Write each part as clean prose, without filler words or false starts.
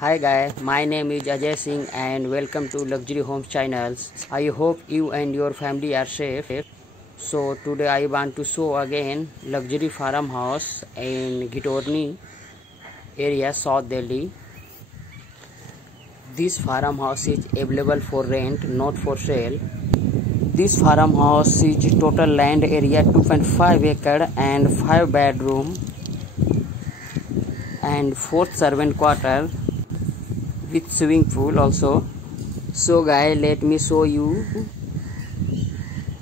Hi guys, my name is Ajay Singh and welcome to Luxury Homes channels. I hope you and your family are safe. So today I want to show again luxury farmhouse in Ghitorni area, South Delhi. This farmhouse is available for rent, not for sale. This farmhouse is total land area 2.5 acre and 5 bedroom and 4th servant quarter with swimming pool also. So guys, let me show you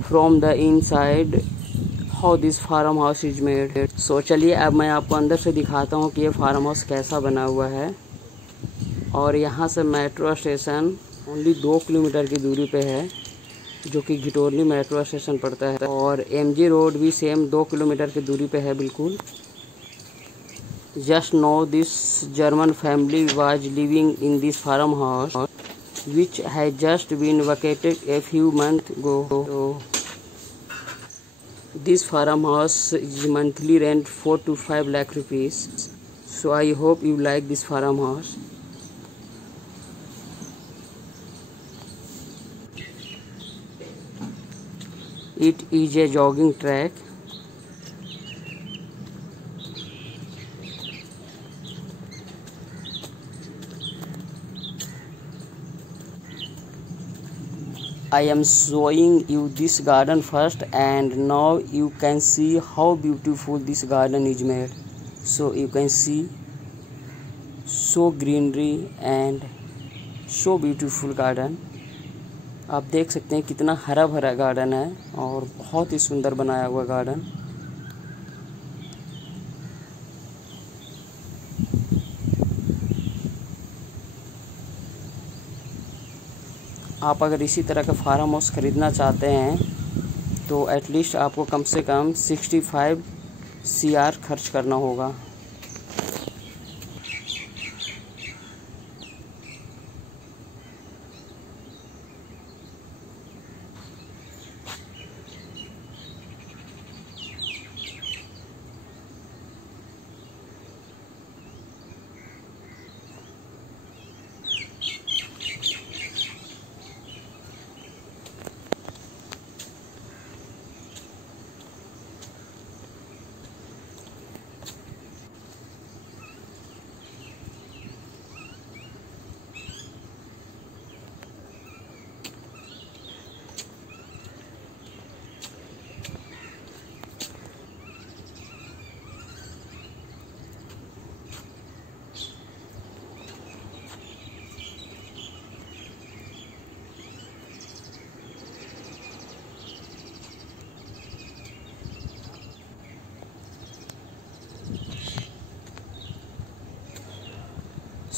from the inside how this farm house is made. So चलिए अब मैं आपको अंदर से दिखाता हूँ कि ये फार्म हाउस कैसा बना हुआ है. और यहाँ से मेट्रो स्टेशन ओनली 2 किलोमीटर की दूरी पे है, जो कि घिटोरनी मेट्रो स्टेशन पड़ता है. और एमजी रोड भी सेम 2 किलोमीटर की दूरी पे है बिल्कुल. Just know this German family was living in this farm house which has just been vacated a few months ago. So, this farmhouse is monthly rent 4 to 5 lakh rupees. So I hope you like this farmhouse. It is a jogging track. I am showing you this garden first, and now you can see how beautiful this garden is made. So you can see so greenery and so beautiful garden. आप देख सकते हैं कितना हरा भरा garden है और बहुत ही सुंदर बनाया हुआ गार्डन. आप अगर इसी तरह का फार्म हाउस ख़रीदना चाहते हैं तो एटलीस्ट आपको कम से कम 65 CR खर्च करना होगा.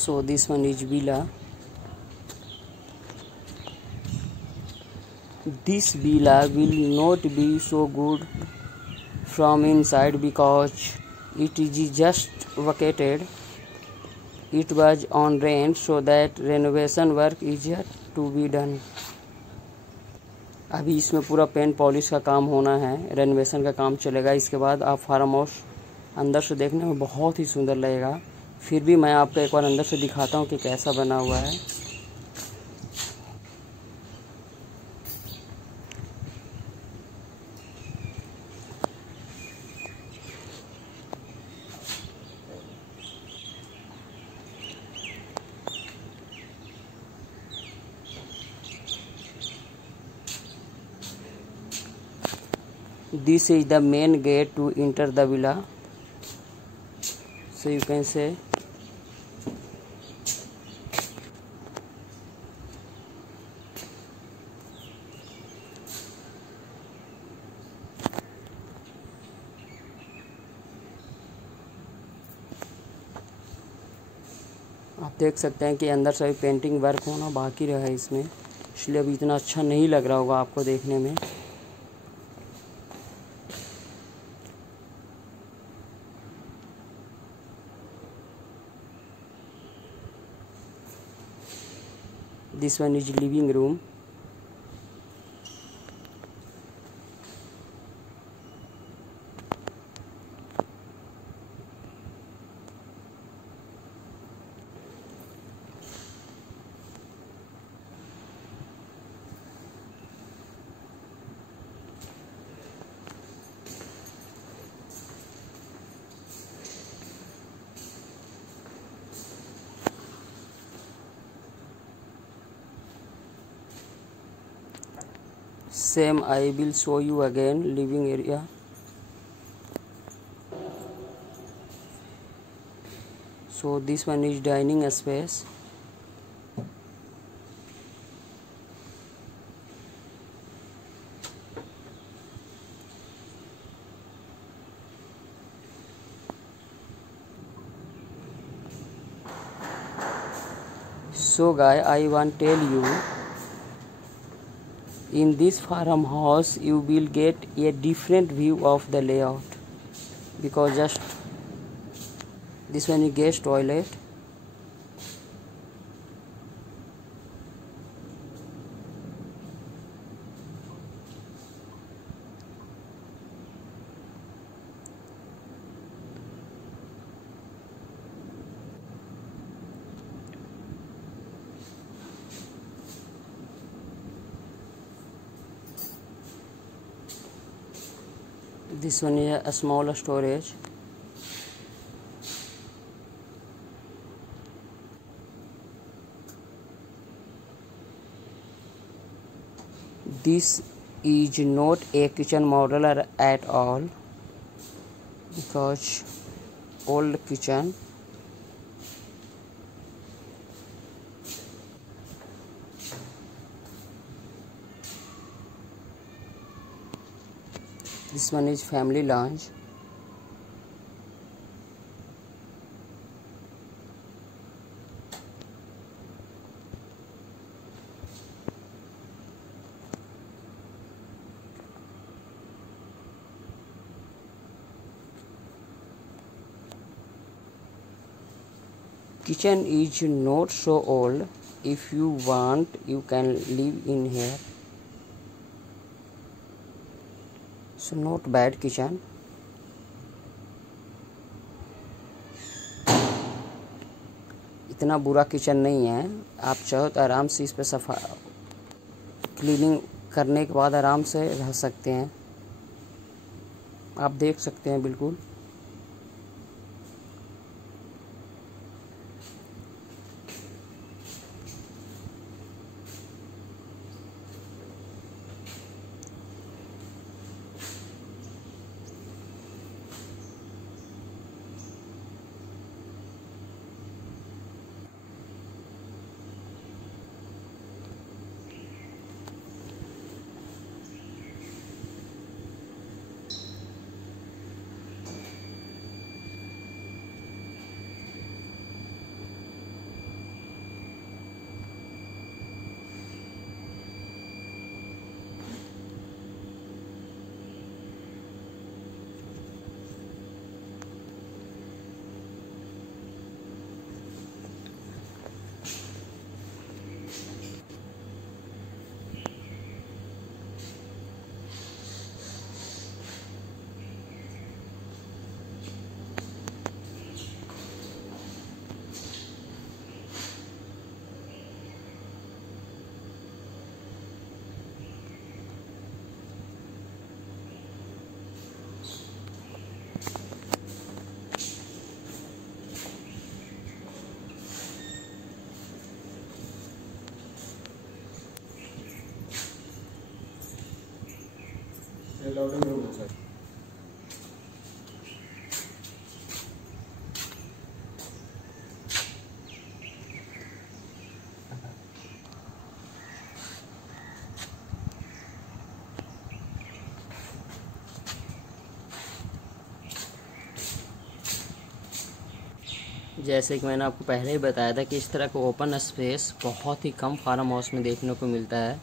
So this one is villa. This villa will not be so good from inside because it is just vacated. It was on rent, so that renovation work is yet to be done. अभी इसमें पूरा paint polish का काम होना है, renovation का काम चलेगा. इसके बाद आप फार्म हाउस अंदर से देखने में बहुत ही सुंदर लगेगा. फिर भी मैं आपको एक बार अंदर से दिखाता हूँ कि कैसा बना हुआ है. This is the main gate to enter the villa. So you can say आप देख सकते हैं कि अंदर से पेंटिंग वर्क होना बाकी रहा है इसमें, इसलिए अभी इतना अच्छा नहीं लग रहा होगा आपको देखने में. This one is living room. same I will show you again living area. So this one is dining space. So guys, I want to tell you, in this farmhouse you will get a different view of the layout, because just this one is guest toilet. This one is a small storage. This is not a kitchen modular at all, because old kitchen. This one is family lounge. Kitchen is not so old. If you want, you can live in here. So not bad kitchen. इतना बुरा kitchen नहीं है. आप चाहो तो आराम से इस पे सफा क्लीनिंग करने के बाद आराम से रह सकते हैं. आप देख सकते हैं बिल्कुल. जैसे कि मैंने आपको पहले ही बताया था कि इस तरह का ओपन स्पेस बहुत ही कम फार्म हाउस में देखने को मिलता है,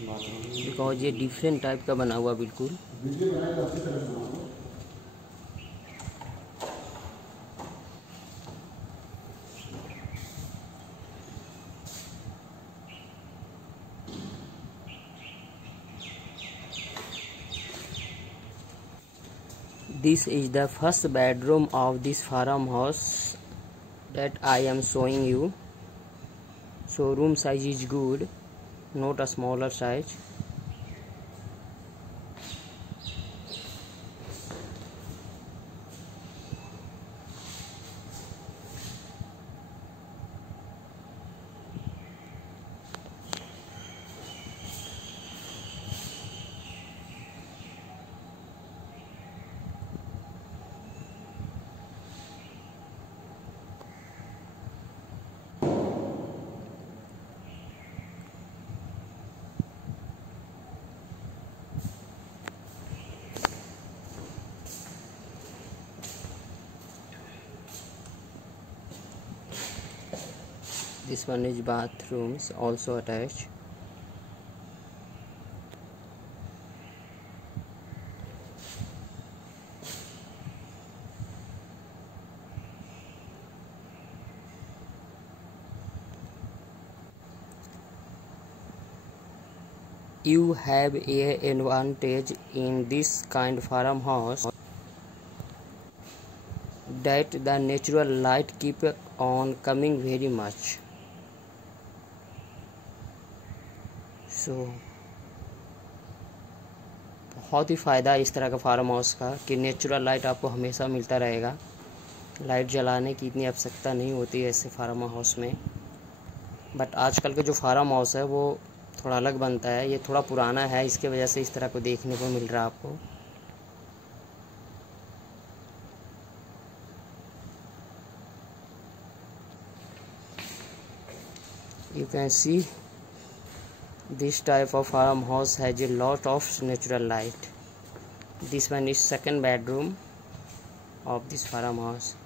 बिकॉज ये डिफरेंट टाइप का बना हुआ बिल्कुल. This is the first bedroom of this farmhouse that I am showing you. So room size is good, not a smaller size. This one is bathrooms also attached. You have a advantage in this kind of farmhouse that the natural light keep on coming very much. So बहुत ही फ़ायदा इस तरह का farm house का कि natural light आपको हमेशा मिलता रहेगा। लाइट जलाने की इतनी आवश्यकता नहीं होती है ऐसे फार्म हाउस में। बट आजकल के जो फार्म हाउस है वो थोड़ा अलग बनता है, ये थोड़ा पुराना है, इसके वजह से इस तरह को देखने को मिल रहा है आपको। You can see this type of farmhouse has a lot of natural light. This one is second bedroom of this farmhouse.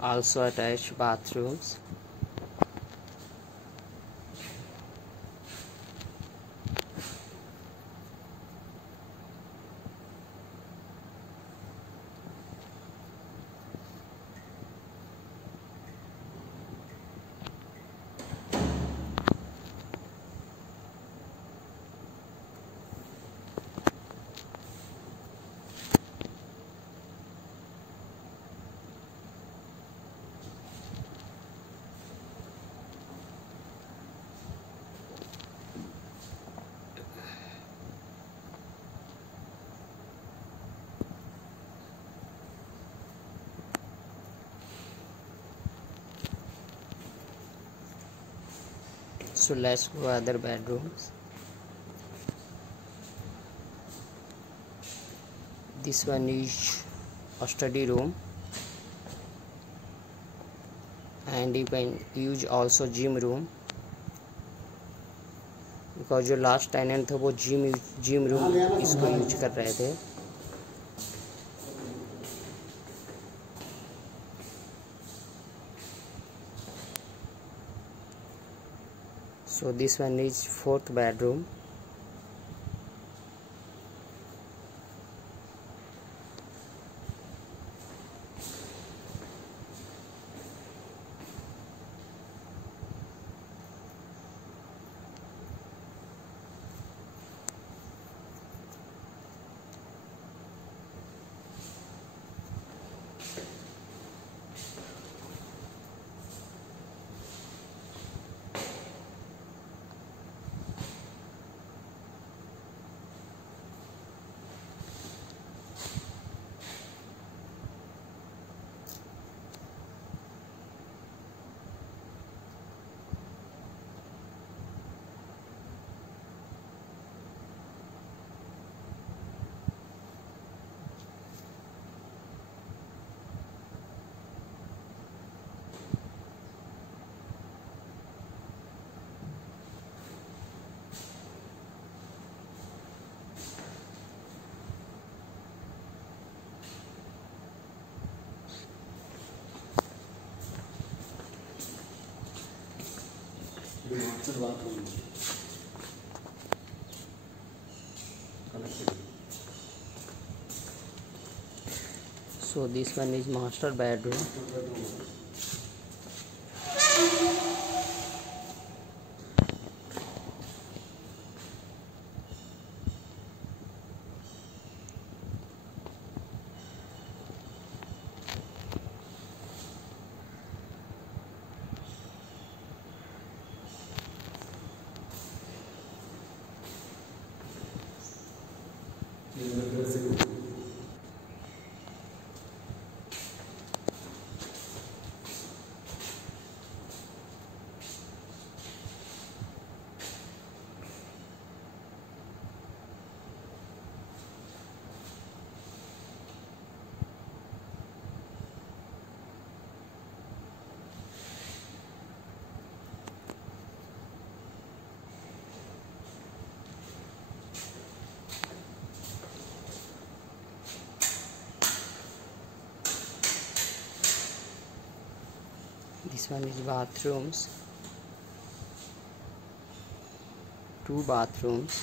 Also attached bathrooms. So let's go other bedrooms. This one is a study room, and you can use also gym room, because जो last tenant थे वो gym room इसको use कर रहे थे। So this one is fourth bedroom. So this one is master bedroom. This one is bathrooms. 2 bathrooms.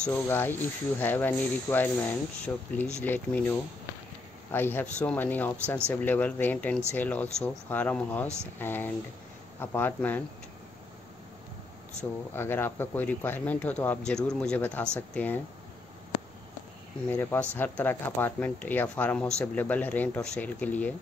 So guys, if you have any requirement, so please let me know. I have so many options available, rent and sell also, farmhouse and apartment. So अगर आपका कोई requirement हो तो आप ज़रूर मुझे बता सकते हैं। मेरे पास हर तरह का अपार्टमेंट या फार्म हाउस अवेलेबल है रेंट और सेल के लिए।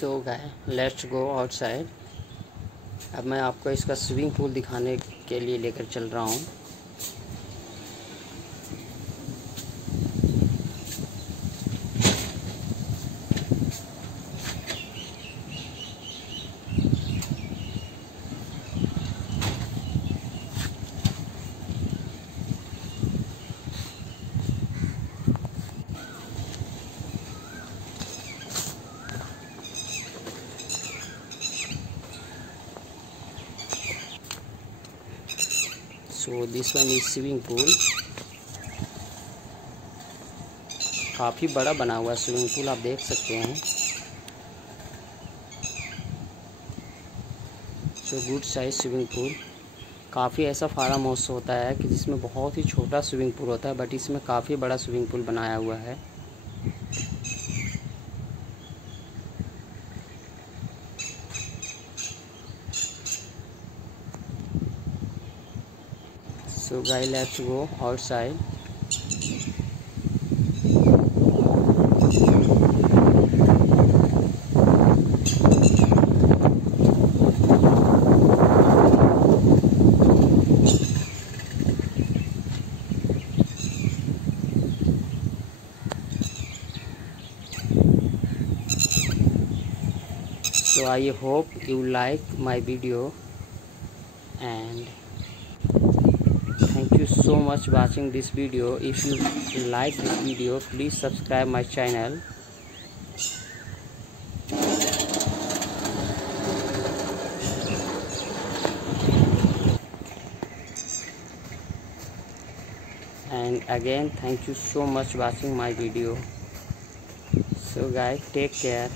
So guys, let's go outside. अब मैं आपको इसका स्विमिंग पूल दिखाने के लिए लेकर चल रहा हूँ। So this one is swimming pool. काफ़ी बड़ा बना हुआ स्विमिंग पूल, आप देख सकते हैं। So good size swimming pool. काफ़ी ऐसा फार्म हाउस होता है कि जिसमें बहुत ही छोटा स्विमिंग पूल होता है, बट इसमें काफ़ी बड़ा स्विमिंग पूल बनाया हुआ है। So guys, let's go outside. So I hope you like my video, and thank you so much watching this video. If you like this video, please subscribe my channel. And again, thank you so much watching my video. So guys, take care.